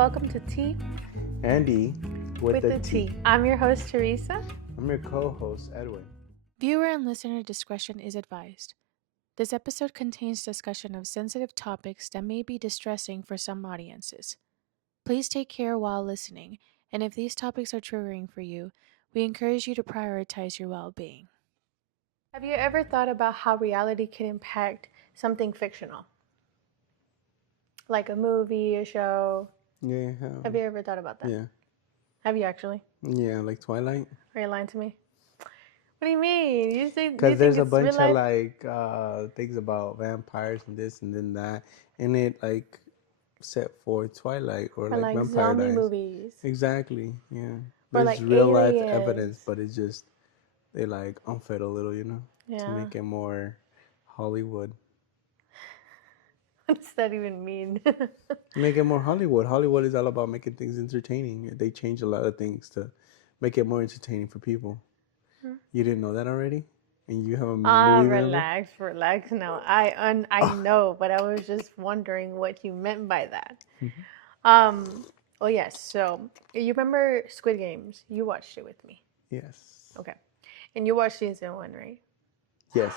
Welcome to Tea Andy with the T. I'm your host, Teresa. I'm your co-host, Edwin. Viewer and listener discretion is advised. This episode contains discussion of sensitive topics that may be distressing for some audiences. Please take care while listening, and if these topics are triggering for you, we encourage you to prioritize your well-being. Have you ever thought about how reality can impact something fictional? Like a movie, a show? Yeah. Have you ever thought about that? Yeah. Have you actually? Yeah, like Twilight. Are you lying to me? What do you mean? You think There's a it's bunch real of life? things about vampires and this and then that, and it like set for Twilight or like Vampire zombie Diaries. movies. Exactly. Yeah. Or There's like real life aliens. evidence, but it's just they like unfit a little, to Yeah. make it more Hollywood. What does that even mean? Make it more Hollywood. Hollywood is all about making things entertaining. They change a lot of things to make it more entertaining for people. You didn't know that already? And you have a movie relax now. I know, but I was just wondering what you meant by that. Oh yes, so you remember Squid Games? You watched it with me. Yes. Okay. And you watched season 1, right? Yes.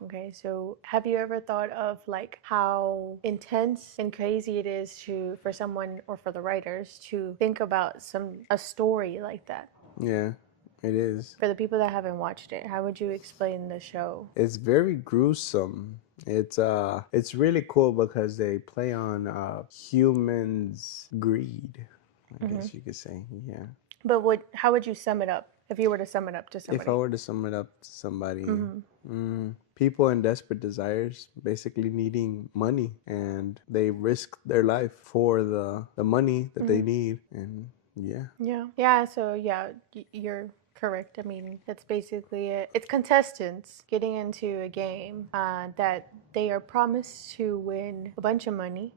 Okay, so have you ever thought of like how intense and crazy it is for someone or for the writers to think about a story like that? Yeah, it is. For the people that haven't watched it, how would you explain the show? It's very gruesome. It's really cool because they play on humans' greed, I guess you could say. Yeah. But how would you sum it up if you were to sum it up to somebody? If I were to sum it up to somebody, people in desperate desires, basically needing money, and they risk their life for the money that they need, and Yeah. So you're correct. I mean, that's basically it. It's contestants getting into a game that they are promised to win a bunch of money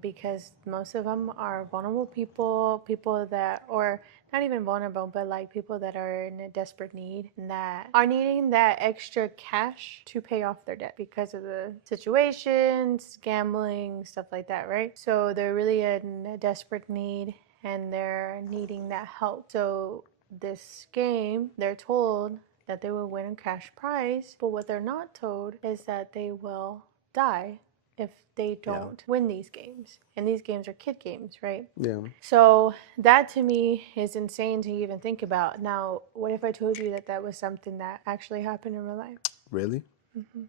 because most of them are vulnerable people that, or not even vulnerable, but like people that are in a desperate need and that are needing that extra cash to pay off their debt because of the situations, gambling, stuff like that, right? So they're really in a desperate need and they're needing that help. So this game, they're told that they will win a cash prize, but what they're not told is that they will die if they don't win these games. And these games are kid games, right? Yeah. So that to me is insane to even think about. Now, what if I told you that was something that actually happened in real life? Really?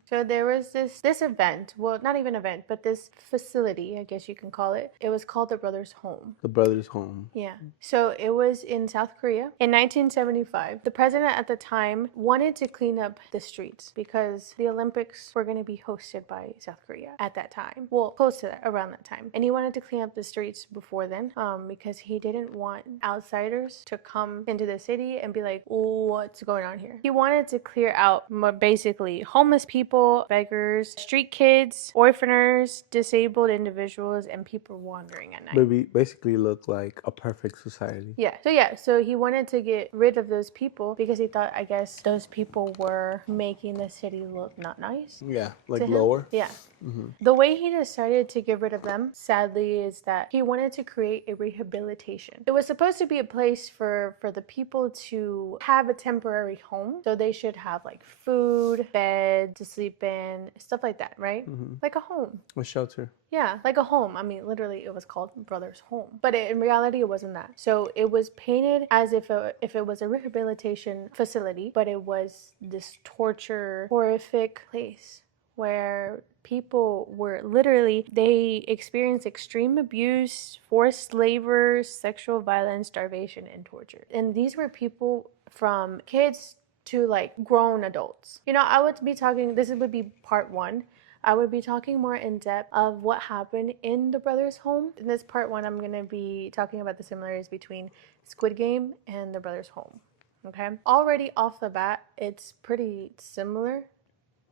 So there was this event, well, not even event, but this facility, I guess you can call it. It was called the Brothers' Home. The Brothers' Home. Yeah. So it was in South Korea in 1975. The president at the time wanted to clean up the streets because the Olympics were going to be hosted by South Korea at that time. Well, close to that, around that time. And he wanted to clean up the streets before then because he didn't want outsiders to come into the city and be like, what's going on here? He wanted to clear out basically homeless people, beggars, street kids, orphaners, disabled individuals, and people wandering at night. But we basically look like a perfect society. So he wanted to get rid of those people because he thought, I guess, those people were making the city look not nice. Yeah, like lower. Yeah. The way he decided to get rid of them, sadly, is that he wanted to create a rehabilitation. It was supposed to be a place for the people to have a temporary home. So they should have like food, bed to sleep in, stuff like that, right? Like a home. A shelter. Yeah, like a home. I mean, literally, it was called Brothers' Home. But in reality, it wasn't that. So it was painted as if it was a rehabilitation facility, but it was this torture, horrific place where people were literally, they experienced extreme abuse, forced labor, sexual violence, starvation, and torture. And these were people from kids to like grown adults. I would be talking, this would be part 1. I would be talking more in depth of what happened in the Brothers' Home. In this part 1, I'm going to be talking about the similarities between Squid Game and the Brothers' Home. Okay? Already off the bat, it's pretty similar.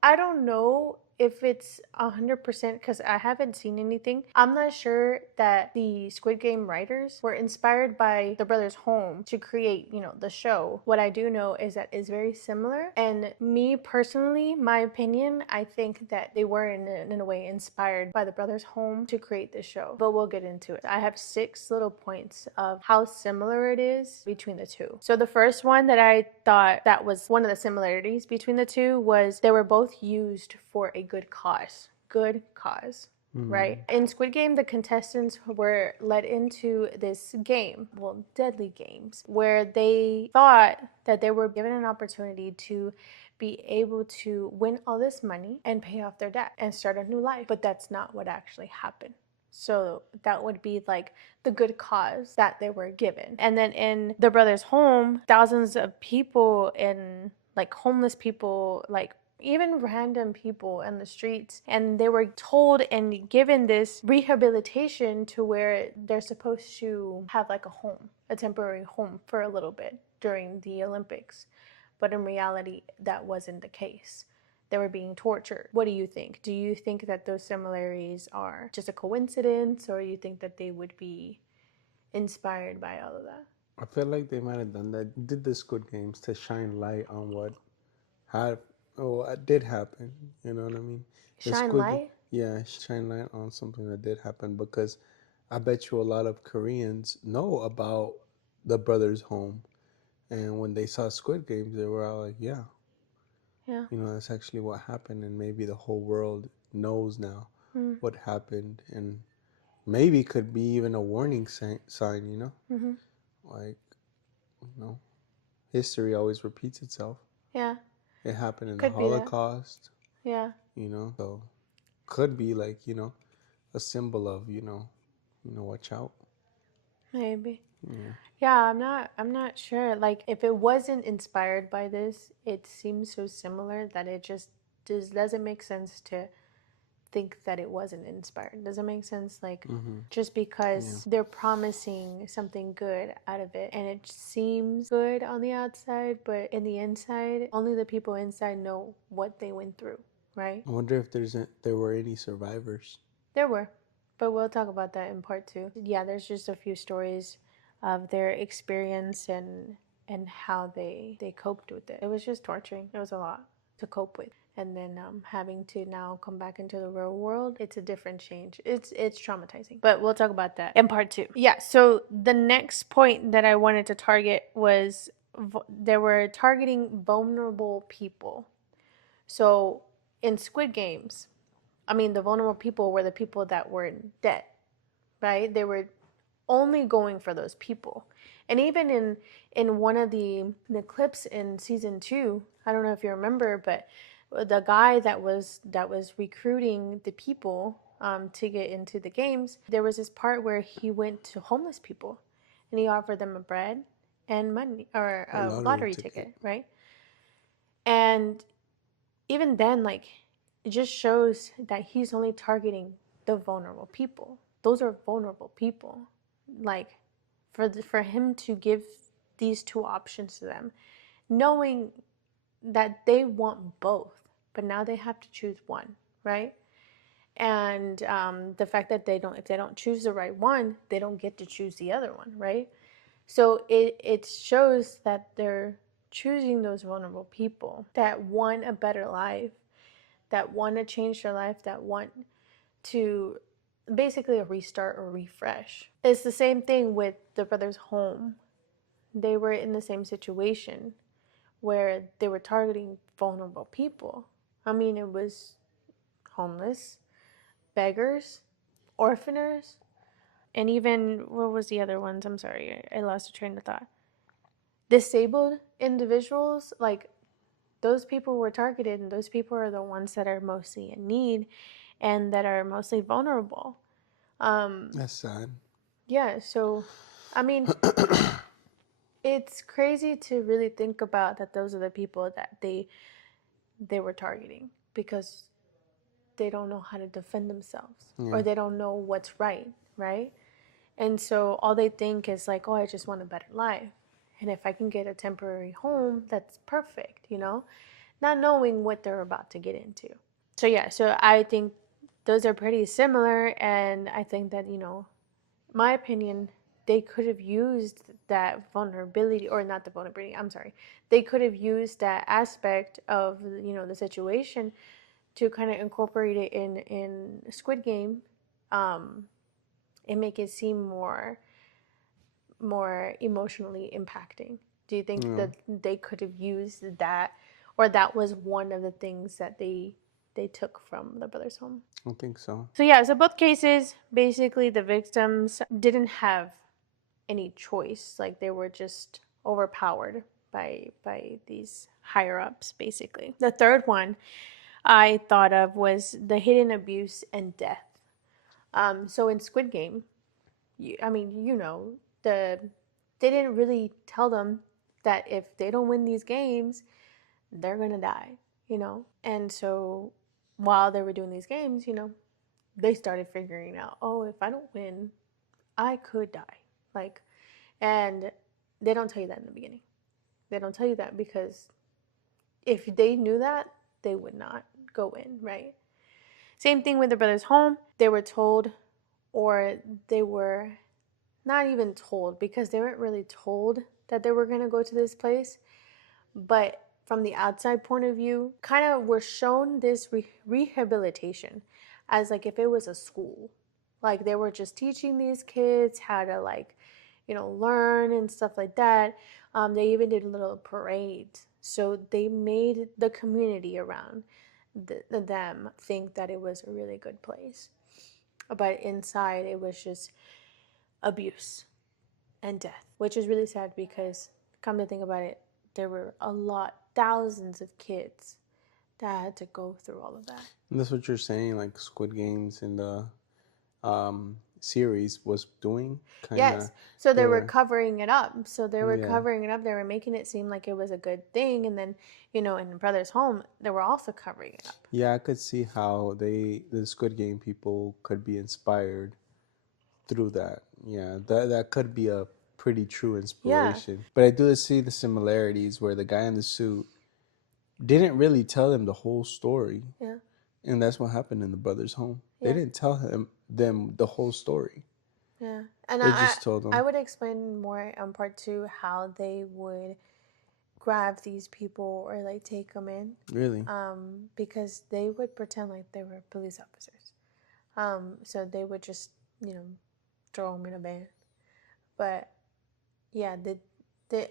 I don't know if it's 100%, because I haven't seen anything, I'm not sure that the Squid Game writers were inspired by the brothers' home to create, the show. What I do know is that it's very similar. And me personally, my opinion, I think that they were in a way inspired by the brothers' home to create this show. But we'll get into it. I have 6 little points of how similar it is between the two. So the first one that I thought that was one of the similarities between the two was they were both used for a good cause. Good cause. Right? In Squid Game, the contestants were led into this game, well, deadly games, where they thought that they were given an opportunity to be able to win all this money and pay off their debt and start a new life. But that's not what actually happened. So that would be like the good cause that they were given. And then in the brothers' home, thousands of people and like homeless people, like even random people in the streets, and they were told and given this rehabilitation to where they're supposed to have like a home, a temporary home for a little bit during the Olympics. But in reality, that wasn't the case. They were being tortured. What do you think? Do you think that those similarities are just a coincidence, or you think that they would be inspired by all of that? I feel like they might have done that, did the Squid Games to shine light on had, what did happen. You know what I mean? The Shine Squid, light? yeah, shine light on something that did happen, because I bet you a lot of Koreans know about the brothers' home, and when they saw Squid Games, they were all like, "Yeah, Yeah. that's actually what happened," and maybe the whole world knows now what happened, and maybe could be even a warning sign. Like, you know, history always repeats itself. Yeah. It happened in the Could be that. Holocaust, Yeah. so could be like, a symbol of, watch out. Maybe. Yeah. Yeah, I'm not sure. Like if it wasn't inspired by this, it seems so similar that it just doesn't make sense to think that it wasn't inspired. Does it make sense? Like just because they're promising something good out of it and it seems good on the outside, but in the inside, only the people inside know what they went through, right? I wonder if there were any survivors. There were, but we'll talk about that in part 2. Yeah, there's just a few stories of their experience and how they coped with it. It was just torturing. It was a lot to cope with. And then having to now come back into the real world, it's a different change. It's traumatizing. But we'll talk about that in part 2. Yeah, so the next point that I wanted to target was they were targeting vulnerable people. So in Squid Games, the vulnerable people were the people that were in debt, right? They were only going for those people. And even in one of the clips in season 2, I don't know if you remember, but the guy that was recruiting the people to get into the games, there was this part where he went to homeless people and he offered them a bread and money or A a lottery lottery ticket. ticket, right? And even then, like, it just shows that he's only targeting the vulnerable people. Those are vulnerable people. Like, for him to give these 2 options to them, knowing that they want both, but now they have to choose one, right? And the fact that if they don't choose the right one, they don't get to choose the other one, right? So it shows that they're choosing those vulnerable people that want a better life, that want to change their life, that want to basically a restart or refresh. It's the same thing with the brothers' home. They were in the same situation where they were targeting vulnerable people. It was homeless, beggars, orphaners, and even, what was the other ones? I'm sorry, I lost a train of thought. Disabled individuals, like those people were targeted, and those people are the ones that are mostly in need and that are mostly vulnerable. That's sad. Yeah, so it's crazy to really think about that those are the people that they were targeting because they don't know how to defend themselves or they don't know what's right, right? And so all they think is like, oh, I just want a better life. And if I can get a temporary home, that's perfect, not knowing what they're about to get into. So yeah, so I think those are pretty similar, and I think that, my opinion, they could have used that vulnerability, or not the vulnerability, I'm sorry. They could have used that aspect of, the situation to kind of incorporate it in Squid Game, um, and make it seem more emotionally impacting. Do you think Yeah, that they could have used that, or that was one of the things that they took from the brothers' home? I think so. So yeah, so both cases, basically the victims didn't have any choice. Like they were just overpowered by these higher ups, basically. The third one I thought of was the hidden abuse and death. So in Squid Game, I mean, they didn't really tell them that if they don't win these games, they're gonna die, And so while they were doing these games, they started figuring out, oh, if I don't win, I could die. Like, and they don't tell you that in the beginning. They don't tell you that because if they knew that, they would not go in, right? Same thing with the brothers' home. They were told, or they were not even told, because they weren't really told that they were going to go to this place. But from the outside point of view, kind of were shown this rehabilitation as like if it was a school. Like they were just teaching these kids how to, like, learn and stuff like that. They even did little parades. So they made the community around them think that it was a really good place. But inside, it was just abuse and death, which is really sad because, come to think about it, there were thousands of kids that had to go through all of that. And that's what you're saying, like Squid Games in the series was doing, kind of. Yes. So They they were were, covering it up. yeah, They were making it seem like it was a good thing. And then, in the Brothers' Home, they were also covering it up. yeah. I could see how the Squid Game people could be inspired through that. Yeah, that could be a pretty true Yeah. inspiration. But I do see the similarities where the guy in the suit didn't really tell them the whole story, Yeah. and that's what happened in the brothers' home. They Yeah. didn't tell them the whole story. Yeah. And They I, just told I them. would explain more on part two how they would grab these people or like take them in, Really? because they would pretend like they were police officers. So they would just, throw them in a van. But yeah,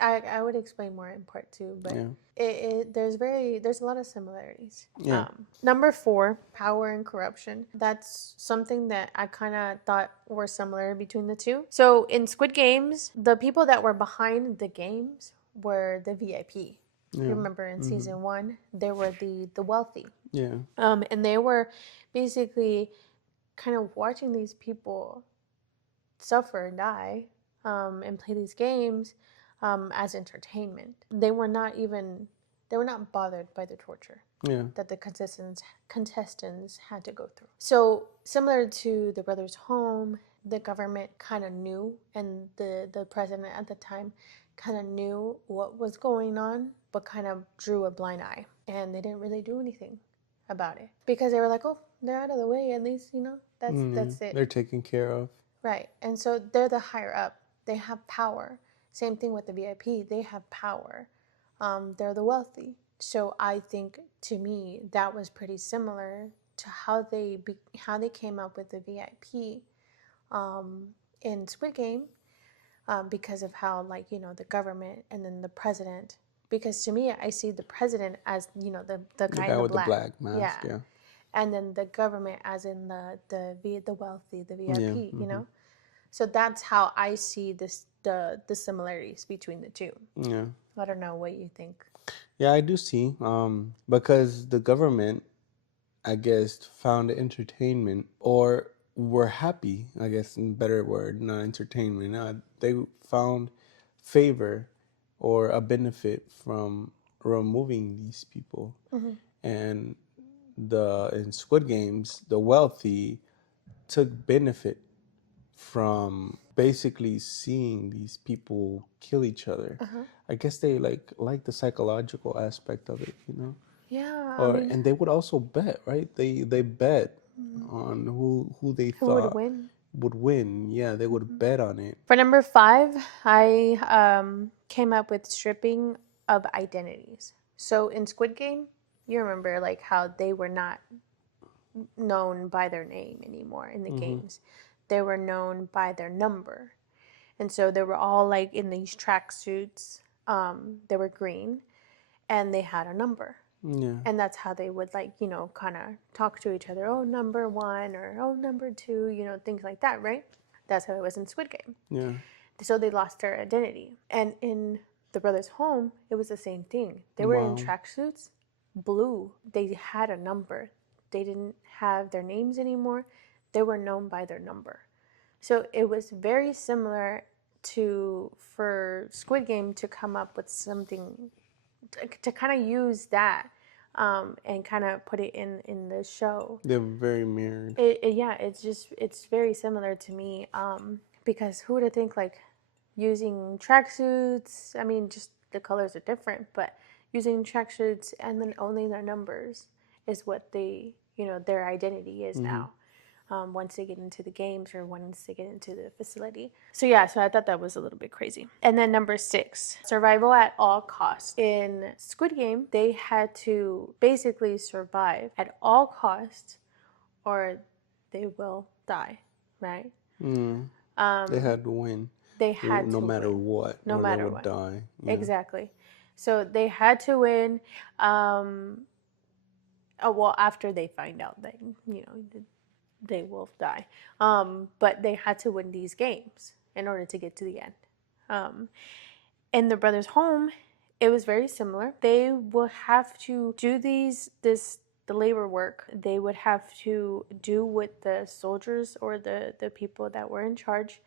I would explain more in part two, but Yeah. there's a lot of similarities. Yeah. Number four, power and corruption. That's something that I kind of thought were similar between the two. So in Squid Games, the people that were behind the games were the VIP. Yeah. You remember in season one, they were the wealthy. Yeah. And they were basically kind of watching these people suffer and die, and play these games, as entertainment. They were not bothered by the torture Yeah. that the contestants had to go through. So similar to the brothers' home, the government kind of knew, and the president at the time kind of knew what was going on, but kind of drew a blind eye, and they didn't really do anything about it because they were like, oh, they're out of the way, at least, that's it. They're taken care of. Right. And so they're the higher up. They have power. Same thing with the VIP. They have power. They're the wealthy. So I think, to me, that was pretty similar to how they came up with the VIP, in Squid Game, because of how, like, the government and then the president. Because to me, I see the president as, the guy in the with the black. black mask. Yeah. Yeah. And then the government as in the wealthy, the Yeah. VIP, So that's how I see the similarities between the two. Yeah. I don't know what you think. Yeah, I do see. Because the government, I guess, found entertainment, or were happy, I guess, in a better word, not entertainment. They found favor or a benefit from removing these people. And in Squid Games, the wealthy took benefit from basically seeing these people kill each other. I guess they like the psychological aspect of it. Yeah, I Or mean, and they would also bet, right? They bet on who they who would thought win? would win. Yeah, they would bet on it. For number 5, I came up with stripping of identities. So in Squid Game, you remember like how they were not known by their name anymore in the games. They were known by their number. And so they were all like in these tracksuits. They were green and they had a number. Yeah. And that's how they would like, kind of talk to each other. Oh, number 1 or oh, number 2, things like that, right? That's how it was in Squid Game. Yeah. So they lost their identity. And in the brothers' home, it was the same thing. They were in Wow. tracksuits, blue. They had a number. They didn't have their names anymore. They were known by their number. So it was very similar for Squid Game to come up with something to kind of use that and kind of put it in the show. They're very mirrored. Yeah, it's very similar to me because who would have think like using tracksuits? I mean, just the colors are different, but using tracksuits and then only their numbers is what their identity is now. Once they get into the games or once they get into the facility. So yeah, so I thought that was a little bit crazy. And then number 6, survival at all costs. In Squid Game, they had to basically survive at all costs or they will die, right? They had to win. They had No to matter win. what, No or they matter would what. die. Yeah. Exactly. So they had to win. Well, after they find out that, they will die. But they had to win these games in order to get to the end. In the brothers' home, it was very similar. They will have to do the labor work. They would have to do what the soldiers or the people that were in charge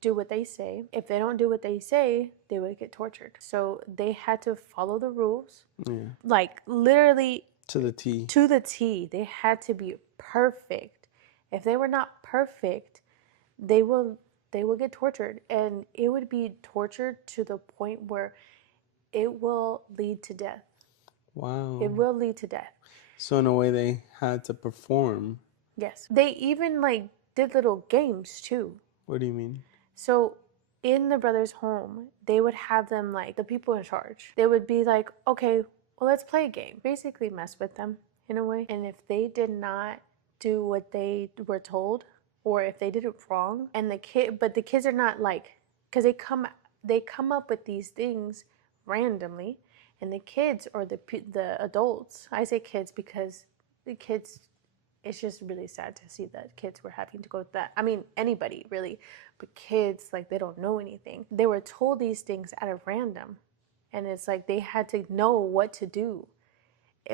do what they say. If they don't do what they say, they would get tortured. So they had to follow the rules. Yeah. Like literally To the T. to the T. They had to be perfect. If they were not perfect, they will get tortured, and it would be tortured to the point where it will lead to death. Wow. It will lead to death. So in a way, they had to perform. Yes. They even like did little games too. What do you mean? So in the brothers' home, they would have them like the people in charge. They would be like, okay, well, let's play a game. Basically mess with them in a way. And if they did not do what they were told, or if they did it wrong, and the kids are not like, because they come up with these things randomly, and the kids or the adults. I say kids because the kids, it's just really sad to see that kids were having to go through that. I mean, anybody really, but kids, like, they don't know anything. They were told these things out of random, and it's like they had to know what to do.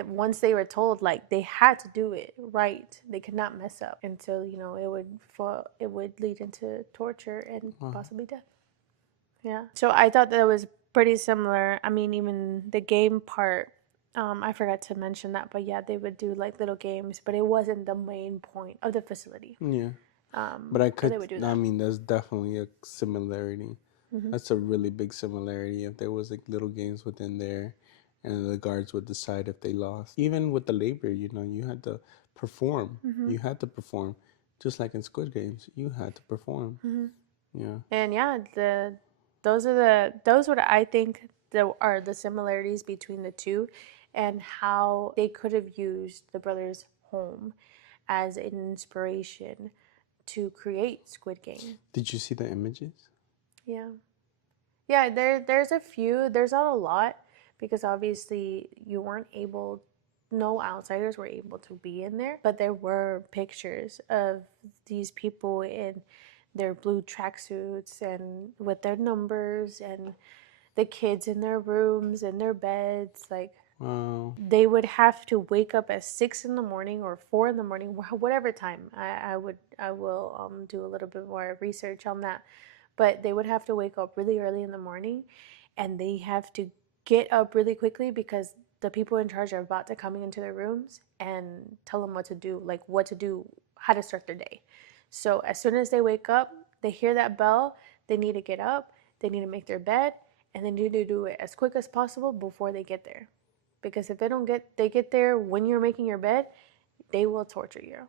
Once they were told, like, they had to do it right, they could not mess up, and so it would lead into torture and possibly death. Yeah. So I thought that was pretty similar. I mean, even the game part. I forgot to mention that, but yeah, they would do like little games, but it wasn't the main point of the facility. Yeah. But they would do that. I mean, there's definitely a similarity. That's a really big similarity. If there was like little games within there, and the guards would decide if they lost. Even with the labor, you had to perform. You had to perform, just like in Squid Games. You had to perform. Yeah. And yeah, those what I think are the similarities between the two, and how they could have used the brothers' home as an inspiration to create Squid Game. Did you see the images? Yeah. Yeah, there's a few. There's not a lot because obviously no outsiders were able to be in there, but there were pictures of these people in their blue tracksuits and with their numbers, and the kids in their rooms and their beds. Like, wow. They would have to wake up at 6 in the morning or 4 in the morning, whatever time. I will do a little bit more research on that, but they would have to wake up really early in the morning, and they have to get up really quickly because the people in charge are about to coming into their rooms and tell them what to do, how to start their day. So as soon as they wake up, they hear that bell, they need to get up, they need to make their bed, and they need to do it as quick as possible before they get there. Because if they get there when you're making your bed, they will torture you.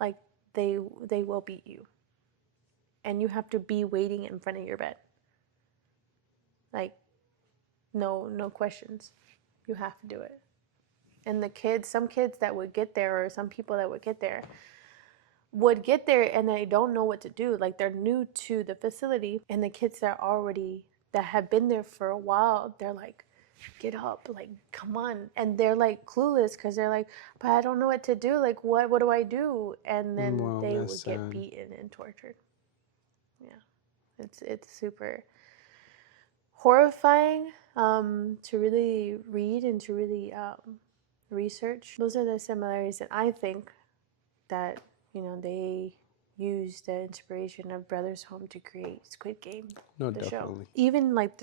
Like they will beat you. And you have to be waiting in front of your bed. Like no questions. You have to do it. And some kids that would get there, or some people that would get there and they don't know what to do. Like they're new to the facility, and the kids that have been there for a while, they're like, get up, like come on. And they're like clueless because they're like, but I don't know what to do. Like what do I do? And then they would get beaten and tortured. Yeah, it's super horrifying to really read and to really research. Those are the similarities that I think that they used the inspiration of Brothers Home to create Squid Game, No, the definitely. show. Even like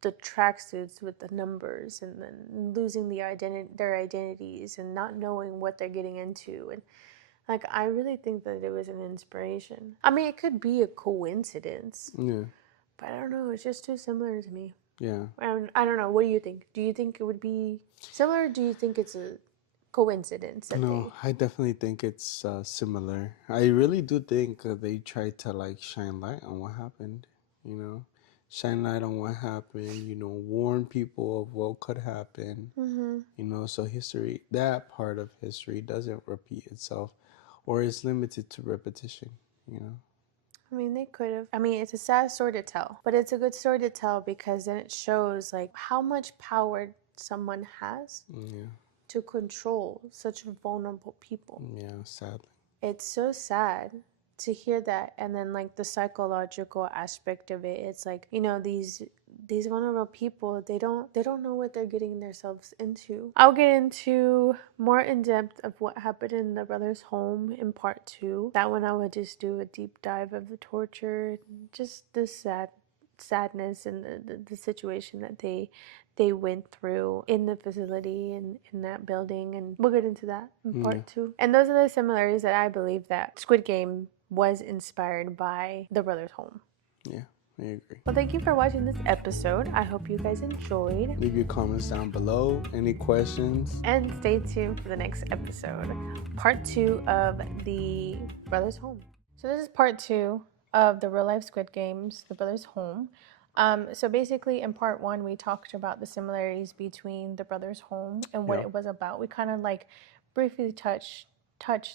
the tracksuits with the numbers, and then losing their identities and not knowing what they're getting into, and like I really think that it was an inspiration. I mean, it could be a coincidence. Yeah. But I don't know. It's just too similar to me. Yeah. I don't know. What do you think? Do you think it would be similar? Or do you think it's a coincidence? No, I definitely think it's similar. I really do think they tried to like shine light on what happened. You know, shine light on what happened. Warn people of what could happen. So history, that part of history, doesn't repeat itself, or is limited to repetition. I mean, they could have. I mean, it's a sad story to tell, but it's a good story to tell because then it shows like how much power someone has to control such vulnerable people. Yeah, sadly. It's so sad to hear that. And then like the psychological aspect of it, it's like, these vulnerable people, they don't know what they're getting themselves into. I'll get into more in depth of what happened in the brothers' home in part 2. That one I would just do a deep dive of the torture, just the sadness and the situation that they went through in the facility and in that building, and we'll get into that in part 2. And those are the similarities that I believe that Squid Game was inspired by the brothers' home. Yeah, I agree. Well, thank you for watching this episode. I hope you guys enjoyed. Leave your comments down below. Any questions? And stay tuned for the next episode, part 2 of the brothers' home. So this is part 2 of the real life Squid Games, the brothers' home. So basically in part 1, we talked about the similarities between the brothers' home and what it was about. We kind of like briefly touched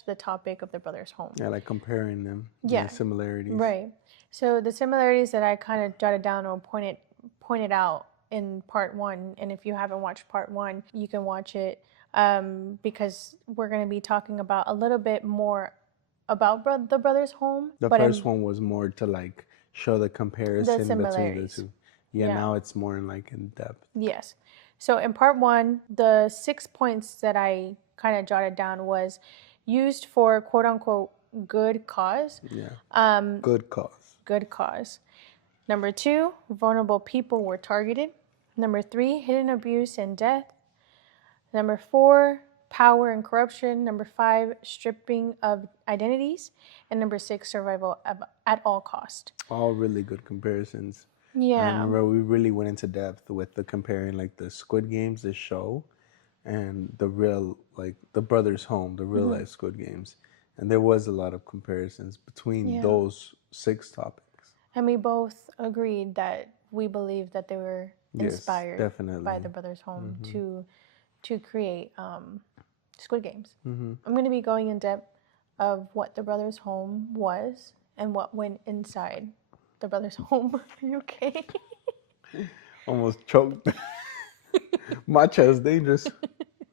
the topic of the brothers' home. Yeah, like comparing them. Yeah. The similarities. Right. So the similarities that I kind of jotted down or pointed out in part 1, and if you haven't watched part 1, you can watch it because we're going to be talking about a little bit more about the brothers' home. The first one was more to like show the comparison between the two. Yeah, now it's more in depth. Yes. So in part 1, the 6 points that I kind of jotted down was used for quote unquote good cause. Yeah. Good cause. Good cause. Number 2, vulnerable people were targeted. Number 3, hidden abuse and death. Number 4, power and corruption. Number 5, stripping of identities. And number 6, survival at all cost. All really good comparisons. Yeah. I remember we really went into depth with the comparing like the Squid Games, the show, and the real, like the brothers' home, the real life Squid Games. And there was a lot of comparisons between those 6 topics. And we both agreed that we believe that they were inspired by the brothers' home to create Squid Games. I'm going to be going in depth of what the brothers' home was and what went inside the brothers' home. Are you okay? Almost choked. My chest dangerous.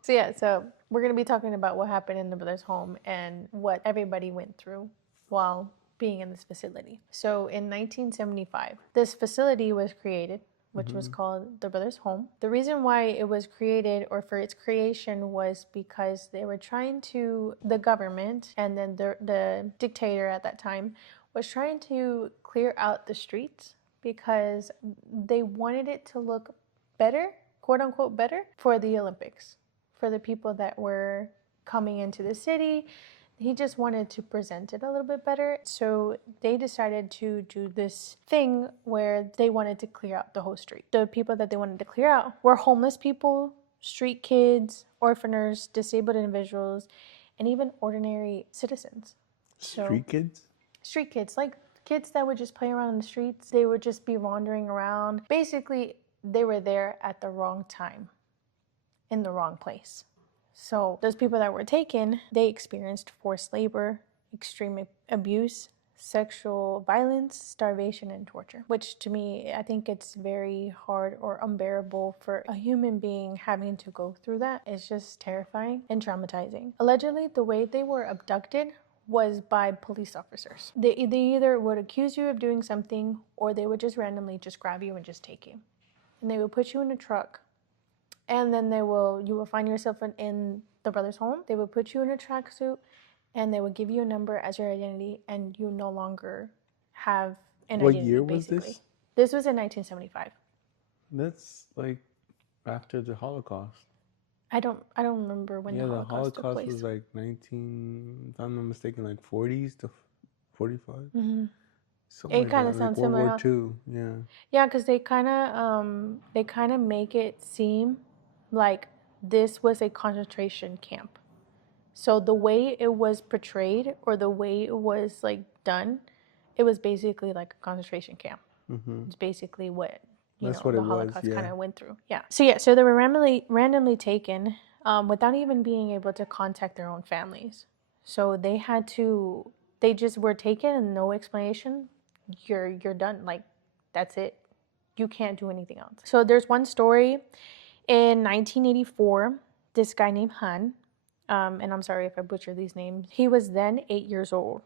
So we're going to be talking about what happened in the brothers' home and what everybody went through while being in this facility. So in 1975, this facility was created, which was called the brothers' home. The reason why it was created, or for its creation, was because they were trying to, the government and then the dictator at that time was trying to clear out the streets because they wanted it to look better, quote unquote better, for the Olympics, for the people that were coming into the city. He just wanted to present it a little bit better. So they decided to do this thing where they wanted to clear out the whole street. The people that they wanted to clear out were homeless people, street kids, orphaners, disabled individuals, and even ordinary citizens. Street kids? Street kids, like kids that would just play around in the streets. They would just be wandering around. Basically, they were there at the wrong time, in the wrong place. So those people that were taken, they experienced forced labor, extreme abuse, sexual violence, starvation, and torture, which to me, I think it's very hard or unbearable for a human being having to go through that. It's just terrifying and traumatizing. Allegedly, the way they were abducted was by police officers. They either would accuse you of doing something, or they would just randomly just grab you and just take you. And they would put you in a truck, and then you will find yourself in the brother's home. They would put you in a tracksuit, and they would give you a number as your identity, and you no longer have an What identity. year was basically. this? This was in 1975. That's like after the Holocaust. I don't remember when the Holocaust took place. Was like 19, if I'm not mistaken, like 40s to 45. Mm-hmm. Something It kind of sounds similar. World War II, yeah. Yeah, because they kind of make it seem like this was a concentration camp. So the way it was portrayed, or the way it was like done, it was basically like a concentration camp. Mm-hmm. It's basically what the Holocaust kind of went through. Yeah. So they were randomly taken without even being able to contact their own families. So they just were taken and no explanation. You're done. Like, that's it. You can't do anything else. So there's one story in 1984. This guy named Han. And I'm sorry if I butcher these names. He was then 8 years old.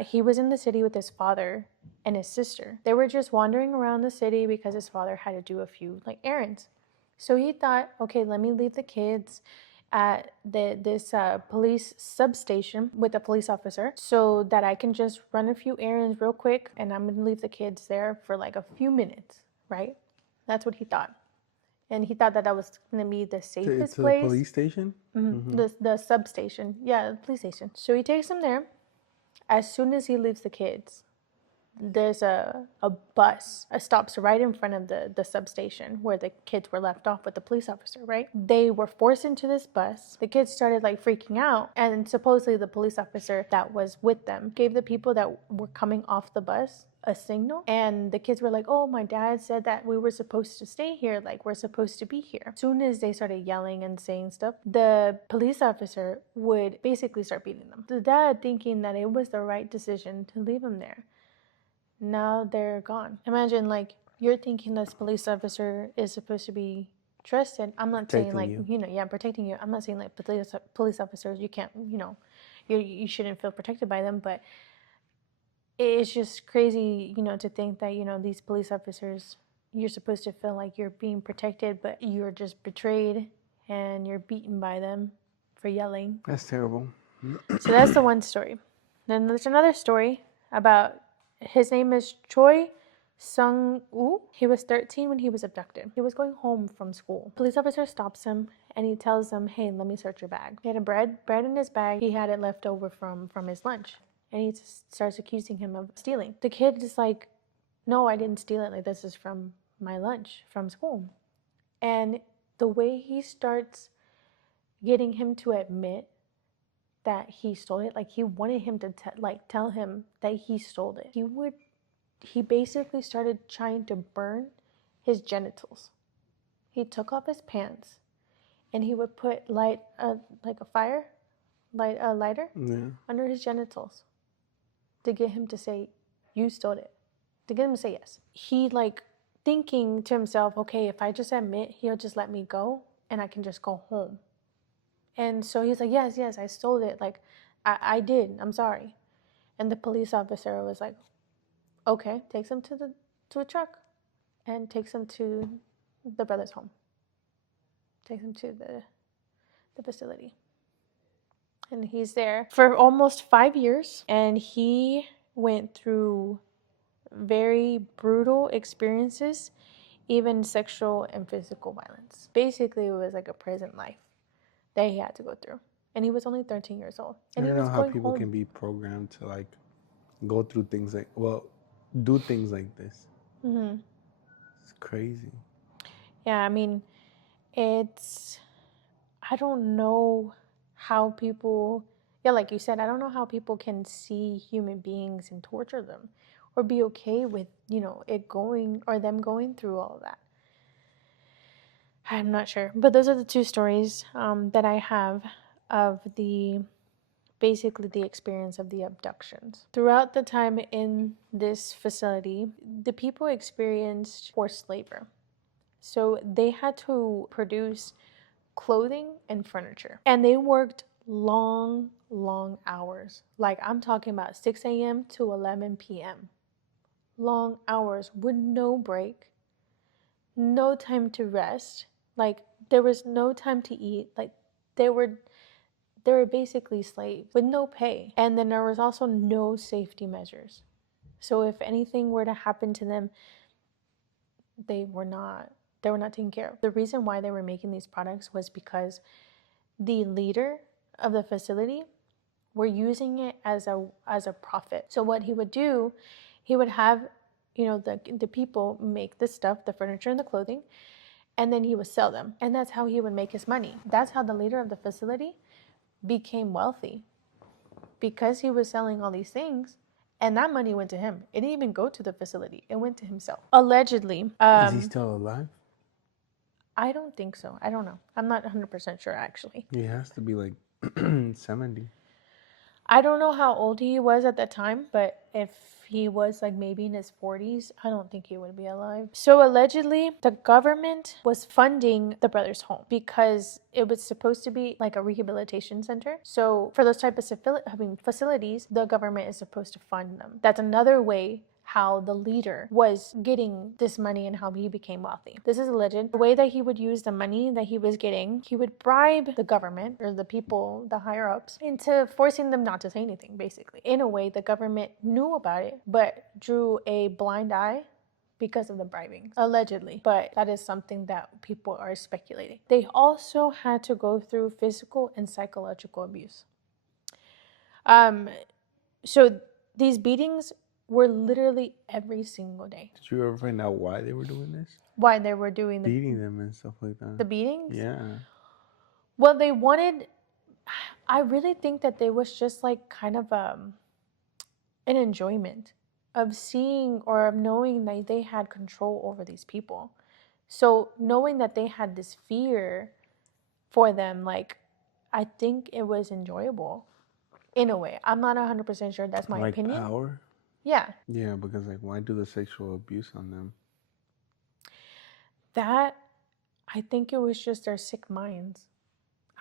He was in the city with his father and his sister. They were just wandering around the city because his father had to do a few errands. So he thought, okay, let me leave the kids at this police substation with a police officer so that I can just run a few errands real quick, and I'm gonna leave the kids there for like a few minutes, right? That's what he thought. And he thought that was going to be the safest place. The police station? Mm-hmm. The substation. Yeah, the police station. So he takes them there. As soon as he leaves the kids, there's a bus. It stops right in front of the substation where the kids were left off with the police officer, right? They were forced into this bus. The kids started freaking out, and supposedly the police officer that was with them gave the people that were coming off the bus a signal, and the kids were like, oh, my dad said that we were supposed to stay here, we're supposed to be here. As soon as they started yelling and saying stuff, the police officer would basically start beating them. The dad, thinking that it was the right decision to leave them there, now they're gone. Imagine you're thinking this police officer is supposed to be trusted. I'm not saying protecting you. I'm not saying police officers, you can't, you shouldn't feel protected by them, but it's just crazy, to think that, these police officers, you're supposed to feel like you're being protected, but you're just betrayed and you're beaten by them for yelling. That's terrible. So that's the one story. Then there's another story about, his name is Choi Sung-woo. He was 13 when he was abducted. He was going home from school. Police officer stops him and he tells him, hey, let me search your bag. He had a bread in his bag. He had it left over from his lunch. And he starts accusing him of stealing. The kid is like, no, I didn't steal it. This is from my lunch from school. And the way he starts getting him to admit that he stole it, he wanted him to tell him that he stole it. He basically started trying to burn his genitals. He took off his pants and he would put a lighter under his genitals to get him to say, you stole it, to get him to say yes. He thinking to himself, okay, if I just admit, he'll just let me go and I can just go home. And so he's like, yes, I stole it. I did. I'm sorry. And the police officer was like, okay, takes him to a truck and takes him to the brother's home. Takes him to the facility. And he's there for almost 5 years. And he went through very brutal experiences, even sexual and physical violence. Basically, it was like a prison life that he had to go through. And he was only 13 years old. And I don't know how people can be programmed to go through things do things like this. Mm-hmm. It's crazy. Yeah, I mean, it's, I don't know how people, yeah, like you said, I don't know how people can see human beings and torture them or be okay with, it going or them going through all of that. I'm not sure. But those are the two stories that I have of basically the experience of the abductions. Throughout the time in this facility, the people experienced forced labor. So they had to produce clothing and furniture. And they worked long, long hours. Like I'm talking about 6 a.m. to 11 p.m. Long hours with no break, no time to rest. Like there was no time to eat. Like they were basically slaves with no pay. And then there was also no safety measures. So if anything were to happen to them, they were not taken care of. The reason why they were making these products was because the leader of the facility were using it as a profit. So what he would do, he would have, the people make the stuff, the furniture and the clothing, and then he would sell them. And that's how he would make his money. That's how the leader of the facility became wealthy, because he was selling all these things, and that money went to him. It didn't even go to the facility. It went to himself. Allegedly. Is he still alive? I don't think so. I don't know. I'm not 100% sure, actually. He has to be like 70. I don't know how old he was at that time, but if he was like maybe in his 40s, I don't think he would be alive. So allegedly, the government was funding the brothers' home because it was supposed to be like a rehabilitation center. So for those type of facilities, the government is supposed to fund them. That's another way how the leader was getting this money and how he became wealthy. This is a legend. The way that he would use the money that he was getting, he would bribe the government or the people, the higher ups, into forcing them not to say anything, basically. In a way, the government knew about it, but drew a blind eye because of the bribing, allegedly. But that is something that people are speculating. They also had to go through physical and psychological abuse. So these beatings were literally every single day. Did you ever find out why they were doing this? Why they were doing beating them and stuff like that? The beatings? Yeah. Well, they wanted. I really think that they was just like kind of an enjoyment of seeing or of knowing that they had control over these people. So knowing that they had this fear for them, like, I think it was enjoyable in a way. I'm not 100% sure. That's my opinion. Like power? Yeah. Yeah, because like why do the sexual abuse on them? That, I think it was just their sick minds.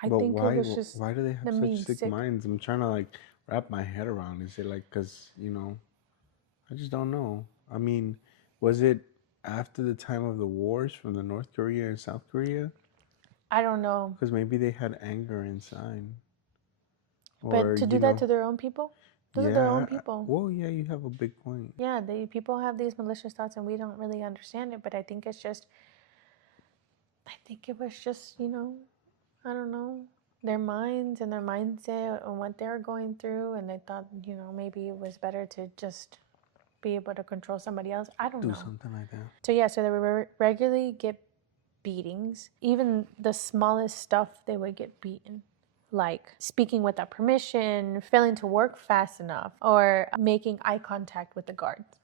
But why do they have such sick minds? I'm trying to like wrap my head around. Is it like because, I just don't know. I mean, was it after the time of the wars from the North Korea and South Korea? I don't know. Because maybe they had anger inside. But to do that to their own people? Those are their own people. Well, yeah, you have a big point. Yeah, people have these malicious thoughts and we don't really understand it. But I think it was just, I don't know, their minds and their mindset and what they're going through. And they thought, maybe it was better to just be able to control somebody else. I don't know. Do something like that. So yeah, so they would regularly get beatings. Even the smallest stuff, they would get beaten. Like speaking without permission, failing to work fast enough, or making eye contact with the guards.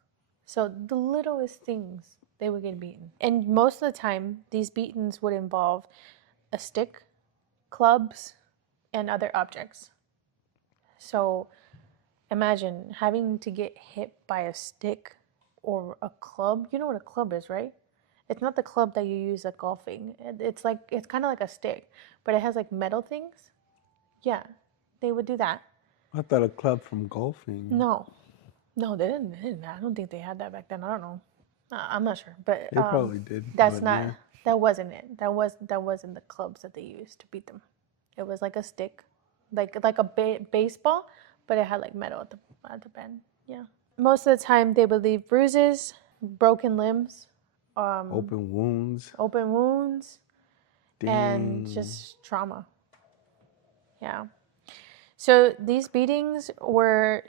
So the littlest things, they would get beaten. And most of the time, these beatings would involve a stick, clubs, and other objects. So imagine having to get hit by a stick or a club. You know what a club is, right? It's not the club that you use at golfing. It's kind of like a stick, but it has like metal things. Yeah, they would do that. I thought a club from golfing. No, they didn't. I don't think they had that back then. I don't know. I'm not sure, but they probably did. That's not. Yeah. That wasn't it. That wasn't the clubs that they used to beat them. It was like a stick, like a baseball, but it had like metal at the bend. Yeah. Most of the time, they would leave bruises, broken limbs, open wounds, Dang. And just trauma. Yeah. So these beatings were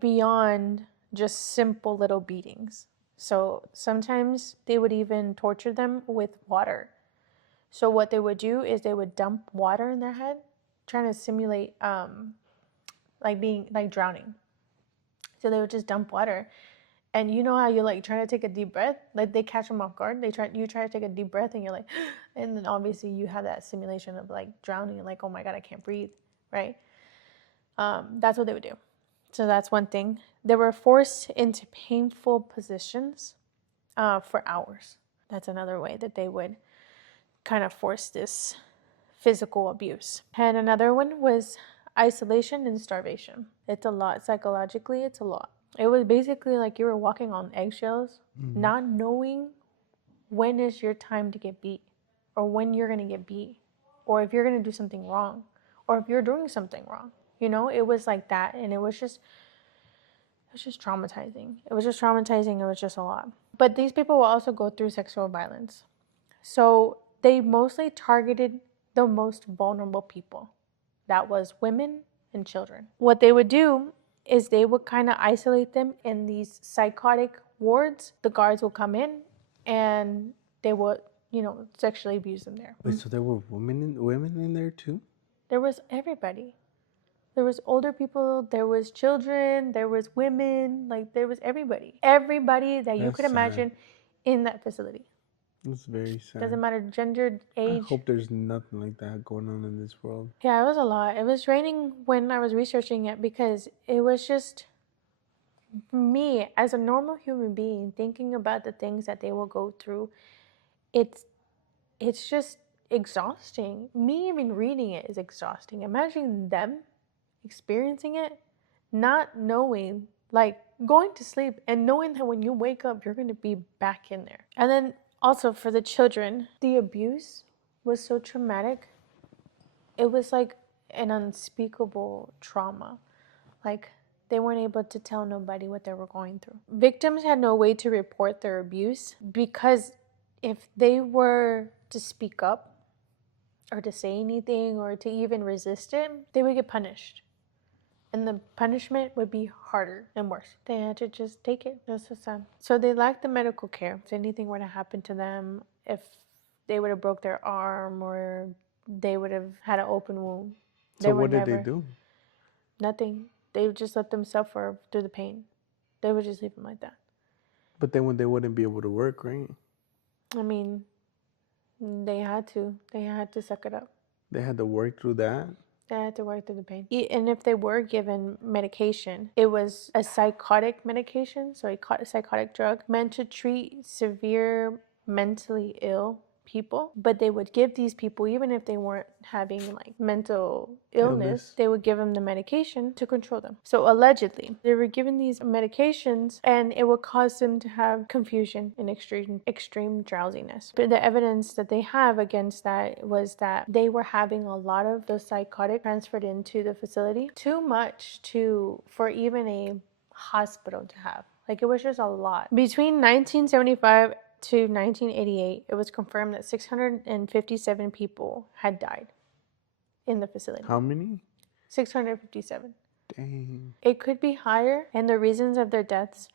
beyond just simple little beatings. So sometimes they would even torture them with water. So what they would do is they would dump water in their head, trying to simulate like being like drowning. So they would just dump water. And you know how you like try to take a deep breath? Like they catch them off guard. You try to take a deep breath and you're like, and then obviously you have that simulation of like drowning and like, oh my God, I can't breathe, right? That's what they would do. So that's one thing. They were forced into painful positions for hours. That's another way that they would kind of force this physical abuse. And another one was isolation and starvation. It's a lot. Psychologically, it's a lot. It was basically like you were walking on eggshells, not knowing when is your time to get beat, or when you're going to get beat, or if you're going to do something wrong, or if you're doing something wrong. You know, it was like that. And it was just traumatizing. It was just a lot. But these people will also go through sexual violence. So they mostly targeted the most vulnerable people. That was women and children. What they would do is they would kind of isolate them in these psychotic wards. The guards will come in and they would, sexually abuse them there. Wait, so there were women in there too? There was everybody. There was older people, there was children, there was women, like there was everybody. Everybody that you could imagine in that facility. It's very sad. Doesn't matter gender, age. I hope there's nothing like that going on in this world. Yeah, it was a lot. It was raining when I was researching it because it was just me as a normal human being thinking about the things that they will go through. It's just exhausting. Me even reading it is exhausting. Imagine them experiencing it, not knowing, like going to sleep and knowing that when you wake up, you're going to be back in there. And then also for the children, the abuse was so traumatic. It was like an unspeakable trauma. Like they weren't able to tell nobody what they were going through. Victims had no way to report their abuse because if they were to speak up or to say anything or to even resist it, they would get punished. And the punishment would be harder and worse. They had to just take it. That's so sad. So they lacked the medical care. If anything were to happen to them, if they would have broke their arm or they would have had an open wound. So what did they do? Nothing. They would just let them suffer through the pain. They would just leave them like that. But then when they wouldn't be able to work, right? I mean, they had to. They had to suck it up. They had to work through that? They had to work through the pain. And if they were given medication, it was a psychotic medication, so a psychotic drug meant to treat severe mentally ill people. But they would give these people, even if they weren't having like mental illness, they would give them the medication to control them. So allegedly, they were given these medications and it would cause them to have confusion and extreme drowsiness. But the evidence that they have against that was that they were having a lot of the psychotic transferred into the facility, too much for even a hospital to have. Like it was just a lot. Between 1975 to 1988, it was confirmed that 657 people had died in the facility. How many? 657. Dang. It could be higher, and the reasons of their deaths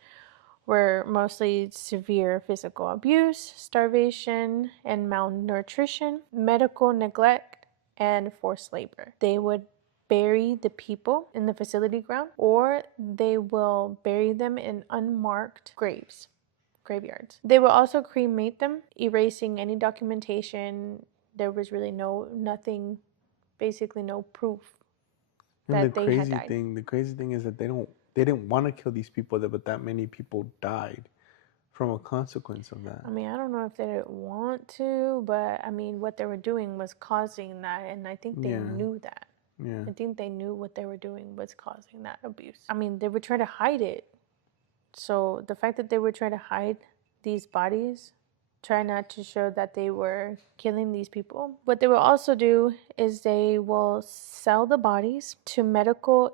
were mostly severe physical abuse, starvation and malnutrition, medical neglect, and forced labor. They would bury the people in the facility ground, or they will bury them in unmarked graveyards. They will also cremate them, erasing any documentation. There was really nothing, basically no proof that they had died. The crazy thing is that they didn't want to kill these people, but that many people died from a consequence of that. I mean, I don't know if they didn't want to, but I mean, what they were doing was causing that, and I think they knew that. Yeah. I think they knew what they were doing was causing that abuse. I mean, they would try to hide it. So the fact that they were trying to hide these bodies, try not to show that they were killing these people. What they will also do is they will sell the bodies to medical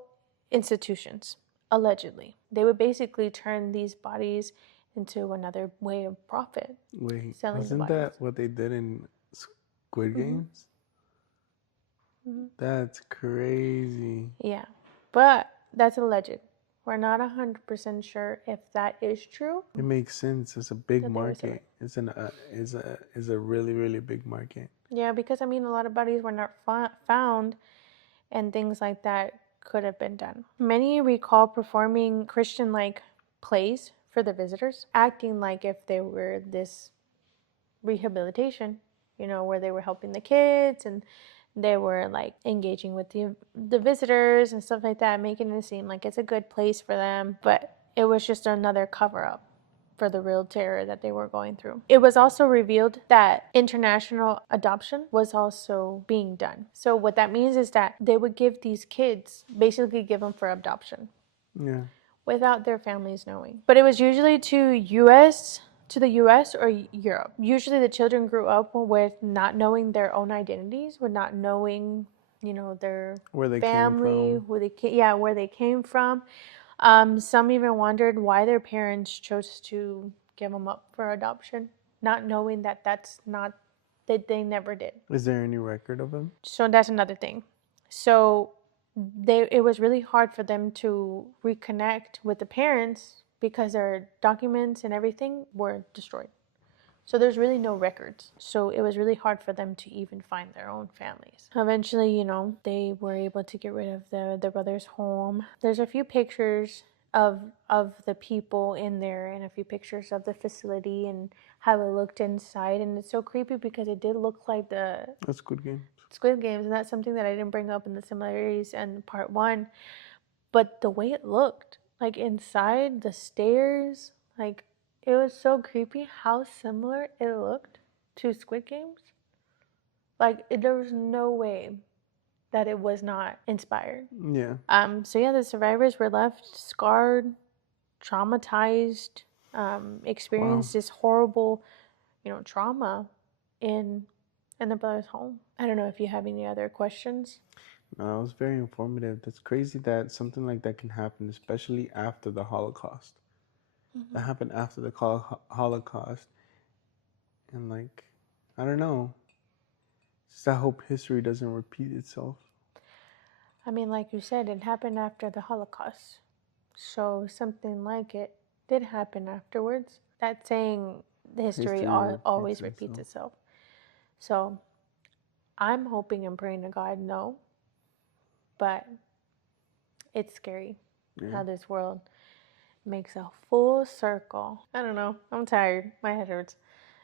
institutions, allegedly. They would basically turn these bodies into another way of profit. Wait, wasn't that what they did in Squid Games? Mm-hmm. That's crazy. Yeah, but that's alleged. We're not 100% sure if that is true. It makes sense. It's a big market. It's a really, really big market. Yeah, because I mean, a lot of bodies were not found, and things like that could have been done. Many recall performing Christian-like plays for the visitors, acting like if they were this rehabilitation, where they were helping the kids and they were like engaging with the visitors and stuff like that, making it seem like it's a good place for them. But it was just another cover-up for the real terror that they were going through. It was also revealed that international adoption was also being done. So what that means is that they would give these kids, basically give them for adoption. Yeah. Without their families knowing. But it was usually to the US or Europe. Usually the children grew up with not knowing their own identities, with not knowing, their where they family, came from. where they came from. Some even wondered why their parents chose to give them up for adoption, not knowing that they never did. Is there any record of them? So that's another thing. So it was really hard for them to reconnect with the parents because their documents and everything were destroyed. So there's really no records. So it was really hard for them to even find their own families. Eventually, they were able to get rid of the brothers' home. There's a few pictures of the people in there and a few pictures of the facility and how it looked inside. And it's so creepy because it did look like the Squid Game. Squid Games, and that's something that I didn't bring up in the similarities in part 1. But the way it looked, like inside, the stairs, like it was so creepy how similar it looked to Squid Games. Like there was no way that it was not inspired. Yeah. So yeah, the survivors were left scarred, traumatized, experienced this horrible, trauma in the brother's home. I don't know if you have any other questions. No, it was very informative. That's crazy that something like that can happen, especially after the Holocaust. Mm-hmm. That happened after the Holocaust. And I don't know. Just I hope history doesn't repeat itself. I mean, like you said, it happened after the Holocaust. So something like it did happen afterwards. That saying, history always repeats itself. So I'm hoping and praying to God, no. But it's scary how this world makes a full circle. I don't know. I'm tired. My head hurts.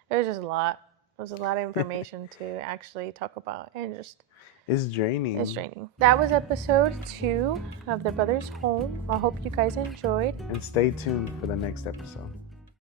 It was just a lot. It was a lot of information to actually talk about, and just it's draining. It's draining. That was episode 2 of The Brothers Home. I hope you guys enjoyed. And stay tuned for the next episode.